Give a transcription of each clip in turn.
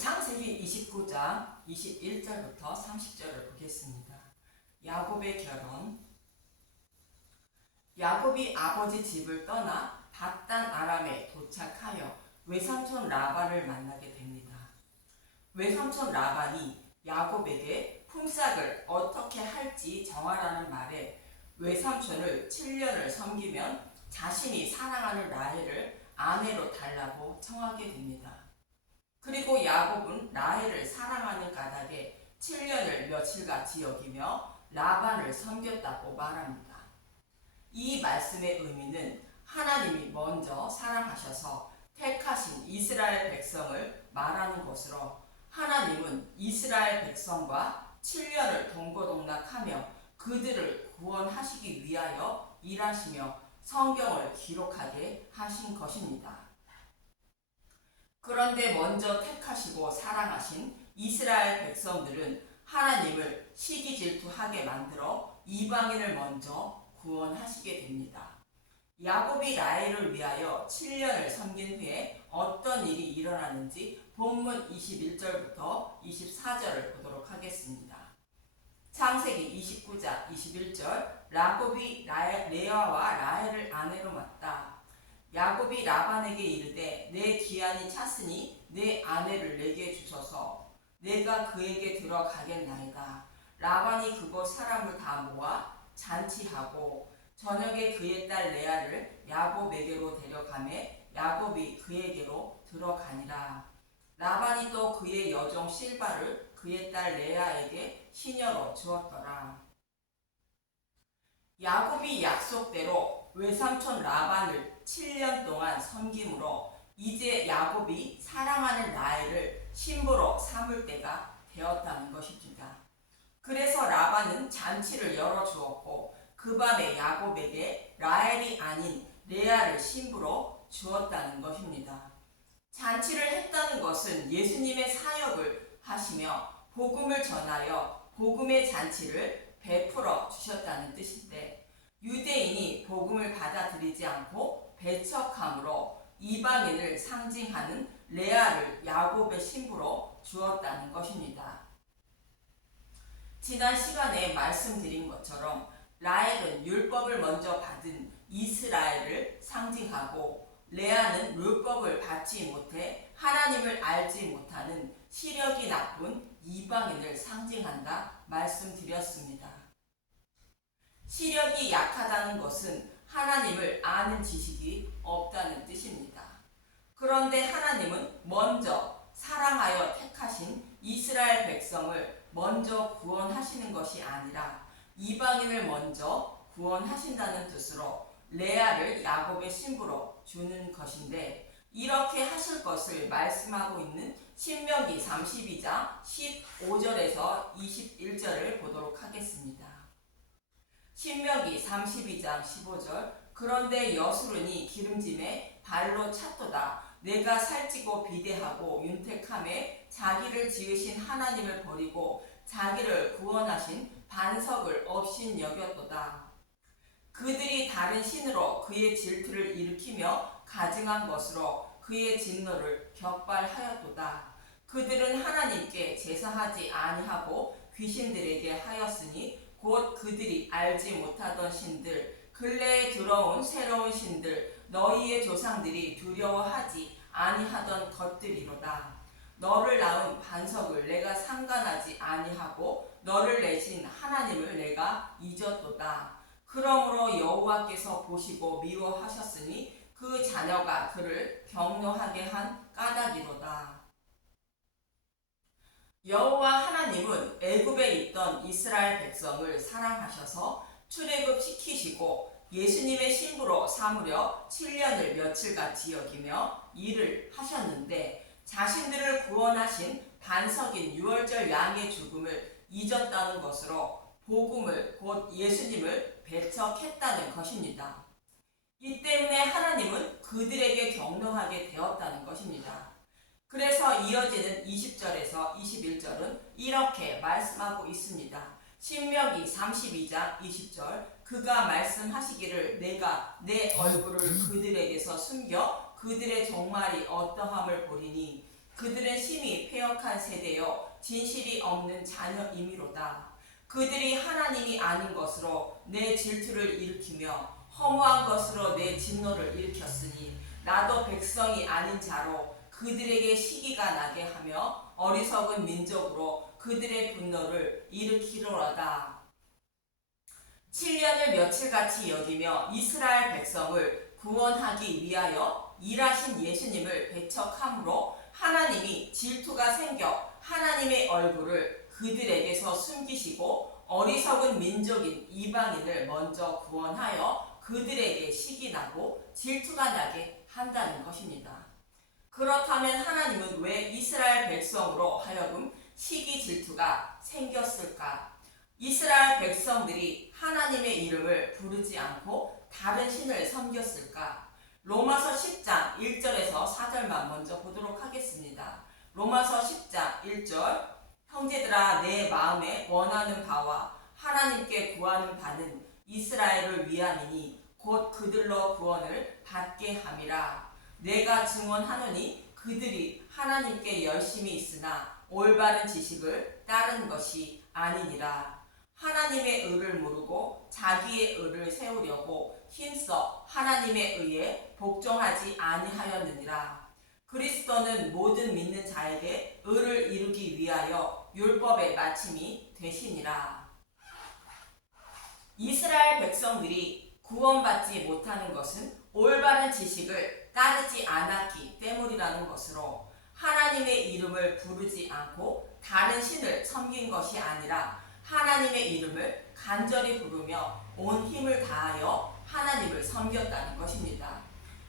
창세기 29장 21절부터 30절을 보겠습니다. 야곱의 결혼. 야곱이 아버지 집을 떠나 밧단 아람에 도착하여 외삼촌 라반을 만나게 됩니다. 외삼촌 라반이 야곱에게 품삯을 어떻게 할지 정하라는 말에 외삼촌을 7년을 섬기면 자신이 사랑하는 라헬을 아내로 달라고 청하게 됩니다. 그리고 야곱은 라헬을 사랑하는 까닭에 7년을 며칠같이 여기며 라반을 섬겼다고 말합니다. 이 말씀의 의미는 하나님이 먼저 사랑하셔서 택하신 이스라엘 백성을 말하는 것으로, 하나님은 이스라엘 백성과 7년을 동고동락하며 그들을 구원하시기 위하여 일하시며 성경을 기록하게 하신 것입니다. 그런데 먼저 택하시고 사랑하신 이스라엘 백성들은 하나님을 시기질투하게 만들어 이방인을 먼저 구원하시게 됩니다. 야곱이 라헬을 위하여 7년을 섬긴 후에 어떤 일이 일어나는지 본문 21절부터 24절을 보도록 하겠습니다. 창세기 29장 21절, 야곱이 레아와 라헬을 아내로 맞다. 야곱이 라반에게 이르되 내 기한이 찼으니 내 아내를 내게 주소서. 내가 그에게 들어가겠나이다. 라반이 그곳 사람을 다 모아 잔치하고 저녁에 그의 딸 레아를 야곱에게로 데려가매 야곱이 그에게로 들어가니라. 라반이 또 그의 여종 실바를 그의 딸 레아에게 시녀로 주었더라. 야곱이 약속대로 외삼촌 라반을 7년 동안 섬김으로 이제 야곱이 사랑하는 라헬을 신부로 삼을 때가 되었다는 것입니다. 그래서 라반은 잔치를 열어주었고 그 밤에 야곱에게 라헬이 아닌 레아를 신부로 주었다는 것입니다. 잔치를 했다는 것은 예수님의 사역을 하시며 복음을 전하여 복음의 잔치를 베풀어 주셨다는 뜻인데, 유대인이 복음을 받아들이지 않고 배척함으로 이방인을 상징하는 레아를 야곱의 신부로 주었다는 것입니다. 지난 시간에 말씀드린 것처럼 라헬은 율법을 먼저 받은 이스라엘을 상징하고, 레아는 율법을 받지 못해 하나님을 알지 못하는 시력이 나쁜 이방인을 상징한다 말씀드렸습니다. 시력이 약하다는 것은 하나님을 아는 지식이 없다는 뜻입니다. 그런데 하나님은 먼저 사랑하여 택하신 이스라엘 백성을 먼저 구원하시는 것이 아니라 이방인을 먼저 구원하신다는 뜻으로 레아를 야곱의 신부로 주는 것인데, 이렇게 하실 것을 말씀하고 있는 신명기 32장 15절에서 21절을 보도록 하겠습니다. 신명기 32장 15절, 그런데 여수론이 기름짐에 발로 찼도다. 내가 살찌고 비대하고 윤택함에 자기를 지으신 하나님을 버리고 자기를 구원하신 반석을 없인 여겼도다. 그들이 다른 신으로 그의 질투를 일으키며 가증한 것으로 그의 진노를 격발하였도다. 그들은 하나님께 제사하지 아니하고 귀신들에게 하였으니 곧 그들이 알지 못하던 신들, 근래에 들어온 새로운 신들, 너희의 조상들이 두려워하지 아니하던 것들이로다. 너를 낳은 반석을 내가 상관하지 아니하고 너를 내신 하나님을 내가 잊었도다. 그러므로 여호와께서 보시고 미워하셨으니 그 자녀가 그를 경노하게 한 까닭이로다. 여호와 하나님은 애굽에 있던 이스라엘 백성을 사랑하셔서 출애굽 시키시고 예수님의 신부로 삼으려 7년을 며칠같이 여기며 일을 하셨는데, 자신들을 구원하신 반석인 유월절 양의 죽음을 잊었다는 것으로 복음을, 곧 예수님을 배척했다는 것입니다. 이 때문에 하나님은 그들에게 경노하게 되었다는 것입니다. 그래서 이어지는 20절에서 21절은 이렇게 말씀하고 있습니다. 신명기 32장 20절, 그가 말씀하시기를 내가 내 얼굴을 그들에게서 숨겨 그들의 종말이 어떠함을 보리니 그들은 심히 패역한 세대여 진실이 없는 자녀임이로다. 그들이 하나님이 아닌 것으로 내 질투를 일으키며 허무한 것으로 내 진노를 일으켰으니 나도 백성이 아닌 자로 그들에게 시기가 나게 하며 어리석은 민족으로 그들의 분노를 일으키로라다. 7년을 며칠같이 여기며 이스라엘 백성을 구원하기 위하여 일하신 예수님을 배척함으로 하나님이 질투가 생겨 하나님의 얼굴을 그들에게서 숨기시고 어리석은 민족인 이방인을 먼저 구원하여 그들에게 시기 나고 질투가 나게 한다는 것입니다. 그렇다면 하나님은 왜 이스라엘 백성으로 하여금 시기 질투가 생겼을까? 이스라엘 백성들이 하나님의 이름을 부르지 않고 다른 신을 섬겼을까? 로마서 10장 1절에서 4절만 먼저 보도록 하겠습니다. 로마서 10장 1절 형제들아 내 마음에 원하는 바와 하나님께 구하는 바는 이스라엘을 위함이니 곧 그들로 구원을 받게 함이라. 내가 증언하노니 그들이 하나님께 열심히 있으나 올바른 지식을 따른 것이 아니니라. 하나님의 의를 모르고 자기의 의를 세우려고 힘써 하나님의 의에 복종하지 아니하였느니라. 그리스도는 모든 믿는 자에게 의를 이루기 위하여 율법의 마침이 되시니라. 이스라엘 백성들이 구원받지 못하는 것은 올바른 지식을 따르지 않았기 때문이라는 것으로 하나님의 이름을 부르지 않고 다른 신을 섬긴 것이 아니라 하나님의 이름을 간절히 부르며 온 힘을 다하여 하나님을 섬겼다는 것입니다.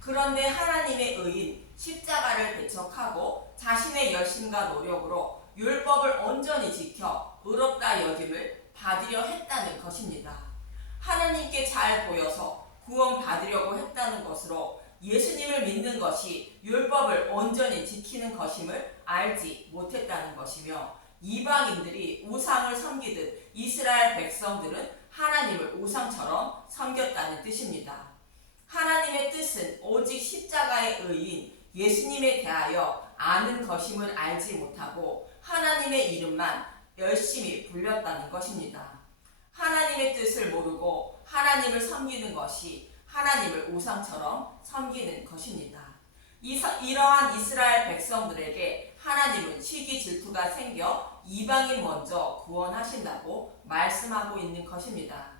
그런데 하나님의 의인 십자가를 배척하고 자신의 열심과 노력으로 율법을 온전히 지켜 의롭다 여김을 받으려 했다는 것입니다. 하나님께 잘 보여서 구원받으려고 했다는 것으로 예수님을 믿는 것이 율법을 온전히 지키는 것임을 알지 못했다는 것이며 이방인들이 우상을 섬기듯 이스라엘 백성들은 하나님을 우상처럼 섬겼다는 뜻입니다. 하나님의 뜻은 오직 십자가의 의인 예수님에 대하여 아는 것임을 알지 못하고 하나님의 이름만 열심히 불렸다는 것입니다. 하나님의 뜻을 모르고 하나님을 섬기는 것이 하나님을 우상처럼 섬기는 것입니다. 이러한 이스라엘 백성들에게 하나님은 시기 질투가 생겨 이방인 먼저 구원하신다고 말씀하고 있는 것입니다.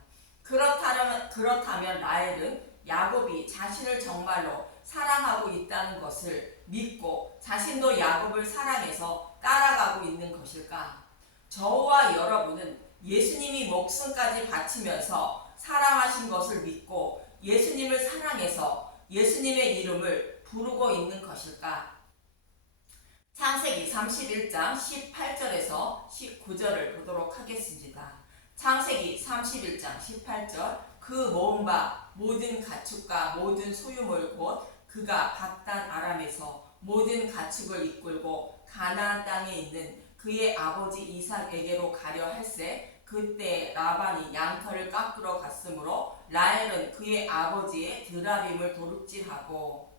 그렇다면 라헬은 야곱이 자신을 정말로 사랑하고 있다는 것을 믿고 자신도 야곱을 사랑해서 따라가고 있는 것일까? 저와 여러분은 예수님이 목숨까지 바치면서 사랑하신 것을 믿고 예수님을 사랑해서 예수님의 이름을 부르고 있는 것일까? 창세기 31장 18절에서 19절을 보도록 하겠습니다. 창세기 31장 18절 그 모은 바 모든 가축과 모든 소유물 곧 그가 박단 아람에서 모든 가축을 이끌고 가나안 땅에 있는 그의 아버지 이삭에게로 가려 할세 그때 라반이 양털을 깎으러 갔으므로 라헬은 그의 아버지의 드라빔을 도둑질하고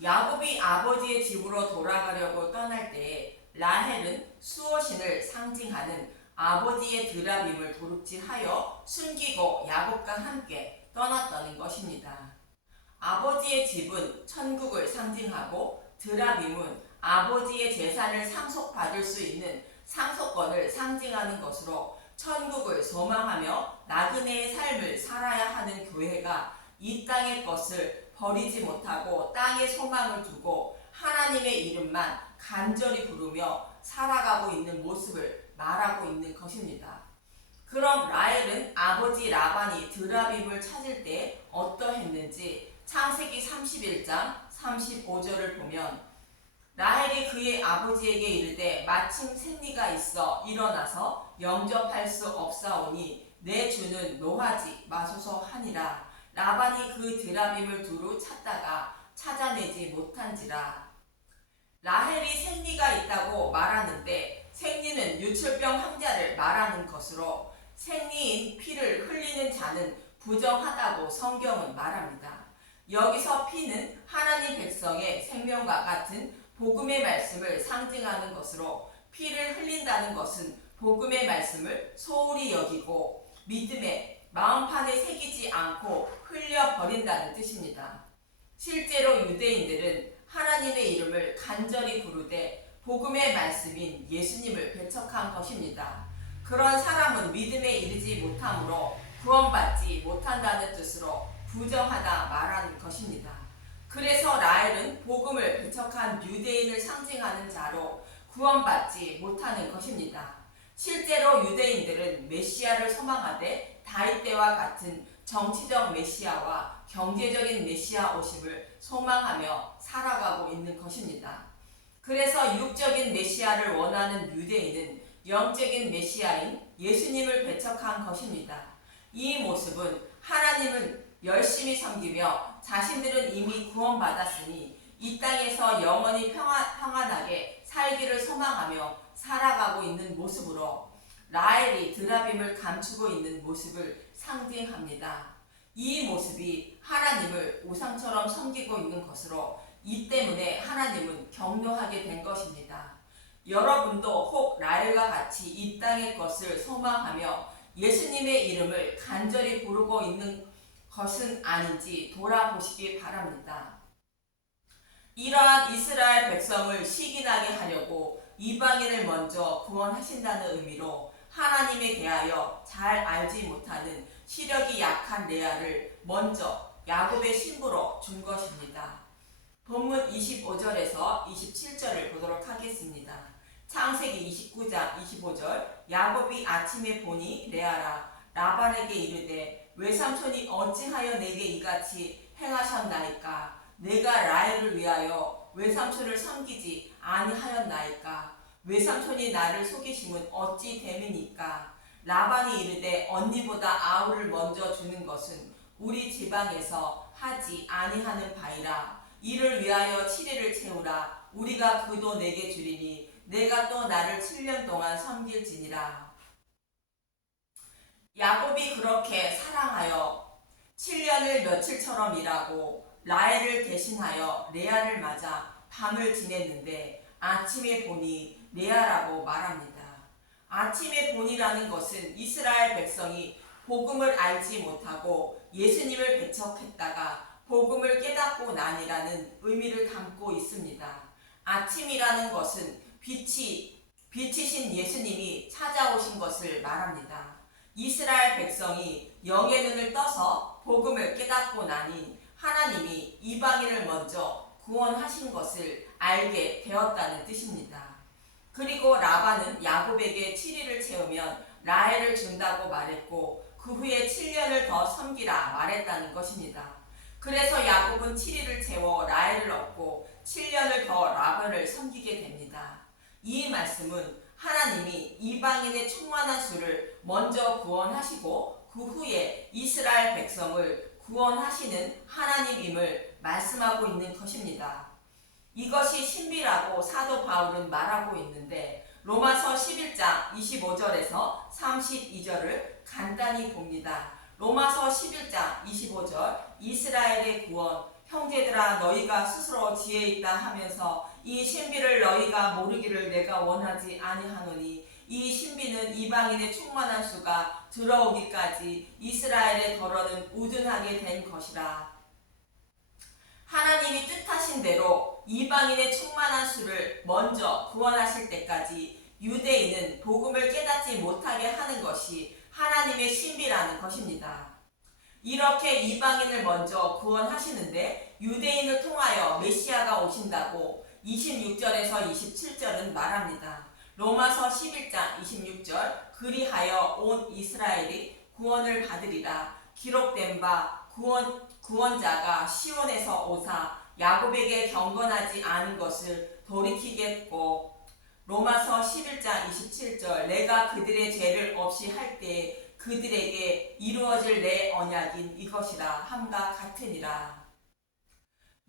야곱이 아버지의 집으로 돌아가려고 떠날 때에 라헬은 수호신을 상징하는 아버지의 드라빔을 도둑질하여 숨기고 야곱과 함께 떠났다는 것입니다. 아버지의 집은 천국을 상징하고 드라빔은 아버지의 재산을 상속받을 수 있는 상속권을 상징하는 것으로 천국을 소망하며 나그네의 삶을 살아야 하는 교회가 이 땅의 것을 버리지 못하고 땅에 소망을 두고 하나님의 이름만 간절히 부르며 살아가고 있는 모습을 말하고 있는 것입니다. 그럼 라헬은 아버지 라반이 드라빔을 찾을 때 어떠했는지 창세기 31장 35절을 보면 라헬이 그의 아버지에게 이르되 마침 생리가 있어 일어나서 영접할 수 없사오니 내 주는 노하지 마소서 하니라. 라반이 그 드라빔을 두루 찾다가 찾아내지 못한지라. 라헬이 생리가 있다고 말하는데 생리는 유출병 환자를 말하는 것으로 생리인 피를 흘리는 자는 부정하다고 성경은 말합니다. 여기서 피는 하나님 백성의 생명과 같은 복음의 말씀을 상징하는 것으로 피를 흘린다는 것은 복음의 말씀을 소홀히 여기고 믿음의 마음판에 새기지 않고 흘려버린다는 뜻입니다. 실제로 유대인들은 하나님의 이름을 간절히 부르되 복음의 말씀인 예수님을 배척한 것입니다. 그런 사람은 믿음에 이르지 못하므로 구원받지 못한다는 뜻으로 부정하다 말하는 것입니다. 그래서 라헬은 복음을 배척한 유대인을 상징하는 자로 구원받지 못하는 것입니다. 실제로 유대인들은 메시아를 소망하되 다윗 때와 같은 정치적 메시아와 경제적인 메시아 오심을 소망하며 살아가고 있는 것입니다. 그래서 육적인 메시아를 원하는 유대인은 영적인 메시아인 예수님을 배척한 것입니다. 이 모습은 하나님을 열심히 섬기며 자신들은 이미 구원받았으니 이 땅에서 영원히 평안하게 살기를 소망하며 살아가고 있는 모습으로 라헬이 드라빔을 감추고 있는 모습을 상징합니다. 이 모습이 하나님을 우상처럼 섬기고 있는 것으로 이 때문에 하나님은 격노하게 된 것입니다. 여러분도 혹 라헬과 같이 이 땅의 것을 소망하며 예수님의 이름을 간절히 부르고 있는 것은 아닌지 돌아보시기 바랍니다. 이러한 이스라엘 백성을 시기나게 하려고 이방인을 먼저 구원하신다는 의미로 하나님에 대하여 잘 알지 못하는 시력이 약한 레아를 먼저 야곱의 신부로 준 것입니다. 본문 25절에서 27절을 보도록 하겠습니다. 창세기 29장 25절 야곱이 아침에 보니 레아라 라반에게 이르되 외삼촌이 어찌하여 내게 이같이 행하셨나이까 내가 라헬을 위하여 외삼촌을 섬기지 아니하였나이까 외삼촌이 나를 속이심은 어찌 됨이니까 라반이 이르되 언니보다 아우를 먼저 주는 것은 우리 지방에서 하지 아니하는 바이라 이를 위하여 7일을 채우라 우리가 그도 내게 주리니 내가 또 나를 7년 동안 섬길지니라. 야곱이 그렇게 사랑하여 7년을 며칠처럼 일하고 라헬을 대신하여 레아를 맞아 밤을 지냈는데 아침에 보니 레아라고 말합니다. 아침에 보니라는 것은 이스라엘 백성이 복음을 알지 못하고 예수님을 배척했다가 복음을 깨닫고 나니라는 의미를 담고 있습니다. 아침이라는 것은 빛이신 예수님이 찾아오신 것을 말합니다. 이스라엘 백성이 영의 눈을 떠서 복음을 깨닫고 나니 하나님이 이방인을 먼저 구원하신 것을 알게 되었다는 뜻입니다. 그리고 라반은 야곱에게 7일을 채우면 라헬을 준다고 말했고 그 후에 7년을 더 섬기라 말했다는 것입니다. 그래서 야곱은 7일을 채워 라헬을 얻고 7년을 더 라반을 섬기게 됩니다. 이 말씀은 하나님이 이방인의 충만한 수를 먼저 구원하시고 그 후에 이스라엘 백성을 구원하시는 하나님임을 말씀하고 있는 것입니다. 이것이 신비라고 사도 바울은 말하고 있는데 로마서 11장 25절에서 32절을 간단히 봅니다. 로마서 11장 25절 이스라엘의 구원 형제들아 너희가 스스로 지혜 있다 하면서 이 신비를 너희가 모르기를 내가 원하지 아니하노니 이 신비는 이방인의 충만한 수가 들어오기까지 이스라엘의 덜어는 우둔하게 된 것이라. 하나님이 뜻하신 대로 이방인의 충만한 수를 먼저 구원하실 때까지 유대인은 복음을 깨닫지 못하게 하는 것이 하나님의 신비라는 것입니다. 이렇게 이방인을 먼저 구원하시는데 유대인을 통하여 메시아가 오신다고 26절에서 27절은 말합니다. 로마서 11장 26절 그리하여 온 이스라엘이 구원을 받으리라. 기록된 바 구원자가 시온에서 오사 야곱에게 경건하지 않은 것을 돌이키겠고 로마서 11장 27절 내가 그들의 죄를 없이 할 때에 그들에게 이루어질 내 언약인 이것이라 함과 같으니라.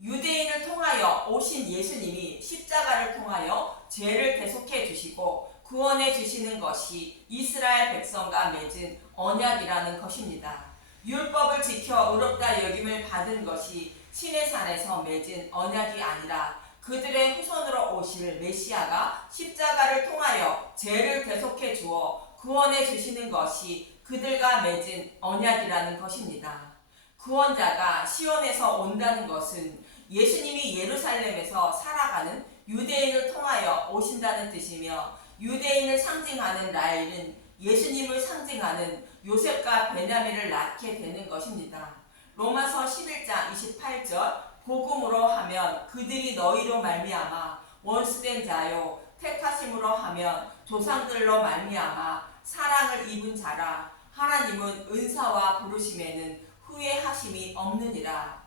유대인을 통하여 오신 예수님이 십자가를 통하여 죄를 대속해 주시고 구원해 주시는 것이 이스라엘 백성과 맺은 언약이라는 것입니다. 율법을 지켜 의롭다 여김을 받은 것이 시내산에서 맺은 언약이 아니라 그들의 후손으로 오실 메시아가 십자가를 통하여 죄를 대속해 주어 구원해 주시는 것이 그들과 맺은 언약이라는 것입니다. 구원자가 시온에서 온다는 것은 예수님이 예루살렘에서 살아가는 유대인을 통하여 오신다는 뜻이며, 유대인을 상징하는 라헬은 예수님을 상징하는 요셉과 베냐민을 낳게 되는 것입니다. 로마서 11장 28절 복음으로 하면 그들이 너희로 말미암아 원수된 자요, 택하심으로 하면 조상들로 말미암아 사랑을 입은 자라. 하나님은 은사와 부르심에는 후회하심이 없느니라.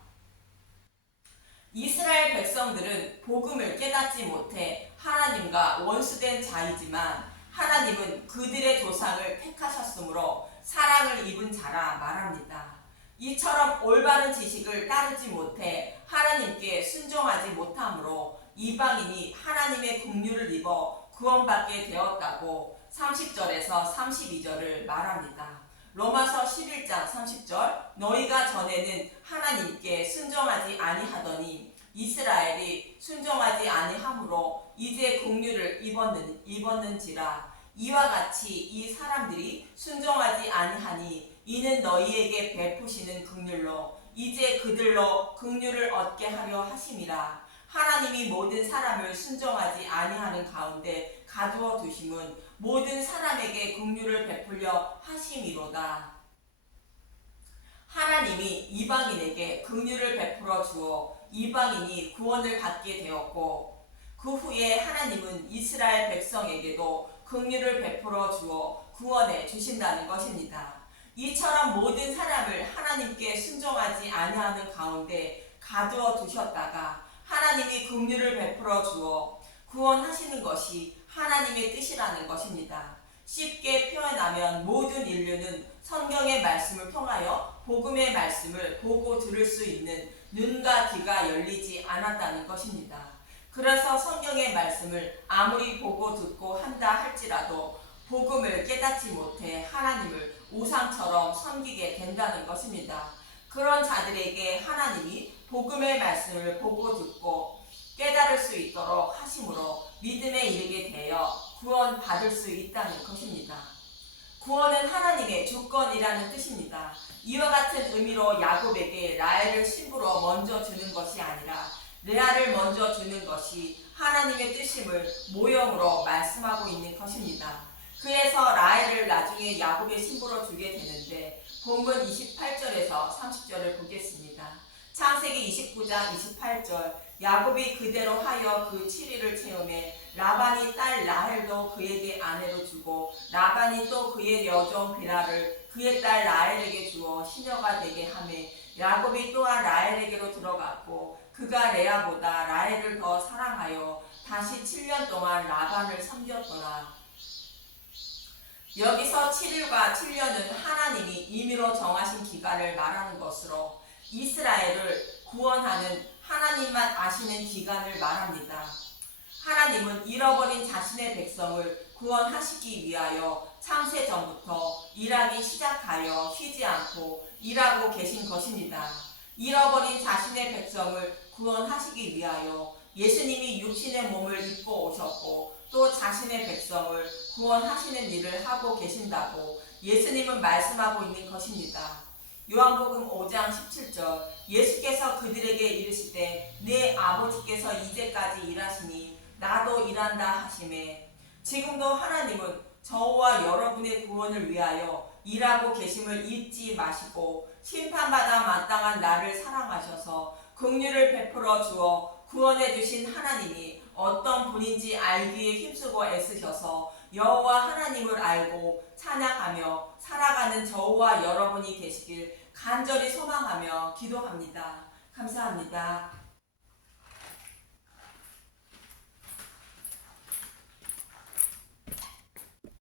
이스라엘 백성들은 복음을 깨닫지 못해 하나님과 원수된 자이지만, 하나님은 그들의 조상을 택하셨으므로 사랑을 입은 자라 말합니다. 이처럼 올바른 지식을 따르지 못해 하나님께 순종하지 못함으로 이방인이 하나님의 긍휼을 입어 구원받게 되었다고 30절에서 32절을 말합니다. 로마서 11장 30절 너희가 전에는 하나님께 순종하지 아니하더니 이스라엘이 순종하지 아니함으로 이제 긍휼을 입었는지라. 이와 같이 이 사람들이 순종하지 아니하니 이는 너희에게 베푸시는 긍휼로 이제 그들로 긍휼을 얻게 하려 하심이라. 하나님이 모든 사람을 순종하지 아니하는 가운데 가두어 두심은 모든 사람에게 긍휼을 베풀려 하심이로다. 하나님이 이방인에게 긍휼을 베풀어 주어 이방인이 구원을 받게 되었고, 그 후에 하나님은 이스라엘 백성에게도 긍휼을 베풀어 주어 구원해 주신다는 것입니다. 이처럼 모든 사람을 하나님께 순종하지 아니하는 가운데 가두어 두셨다가 하나님이 긍휼을 베풀어 주어 구원하시는 것이 하나님의 뜻이라는 것입니다. 쉽게 표현하면 모든 인류는 성경의 말씀을 통하여 복음의 말씀을 보고 들을 수 있는 눈과 귀가 열리지 않았다는 것입니다. 그래서 성경의 말씀을 아무리 보고 듣고 한다 할지라도 복음을 깨닫지 못해 하나님을 우상처럼 섬기게 된다는 것입니다. 그런 자들에게 하나님이 복음의 말씀을 보고 듣고 깨달을 수 있도록 하심으로 믿음에 이르게 되어 구원 받을 수 있다는 것입니다. 구원은 하나님의 주권이라는 뜻입니다. 이와 같은 의미로 야곱에게 라헬을 신부로 먼저 주는 것이 아니라 레아를 먼저 주는 것이 하나님의 뜻임을 모형으로 말씀하고 있는 것입니다. 그래서 라헬을 나중에 야곱의 신부로 주게 되는데, 본문 28절에서 30절을 보겠습니다. 창세기 29장 28절 야곱이 그대로 하여 그 7일을 채우매 라반이 딸 라헬도 그에게 아내로 주고 라반이 또 그의 여종 빌하를 그의 딸 라헬에게 주어 시녀가 되게 하매 야곱이 또한 라헬에게로 들어갔고 그가 레아보다 라헬을 더 사랑하여 다시 7년 동안 라반을 섬겼더라. 여기서 7일과 7년은 하나님이 임의로 정하신 기간을 말하는 것으로 이스라엘을 구원하는 하나님만 아시는 기간을 말합니다. 하나님은 잃어버린 자신의 백성을 구원하시기 위하여 창세 전부터 일하기 시작하여 쉬지 않고 일하고 계신 것입니다. 잃어버린 자신의 백성을 구원하시기 위하여 예수님이 육신의 몸을 입고 오셨고 또 자신의 백성을 구원하시는 일을 하고 계신다고 예수님은 말씀하고 있는 것입니다. 요한복음 5장 17절 예수께서 그들에게 이르시되 내 아버지께서 이제까지 일하시니 나도 일한다 하시매, 지금도 하나님은 저와 여러분의 구원을 위하여 일하고 계심을 잊지 마시고 심판받아 마땅한 나를 사랑하셔서 긍휼을 베풀어 주어 구원해 주신 하나님이 어떤 분인지 알기에 힘쓰고 애쓰셔서 여호와 하나님을 알고 찬양하며 살아가는 저와 여러분이 되시길 간절히 소망하며 기도합니다. 감사합니다.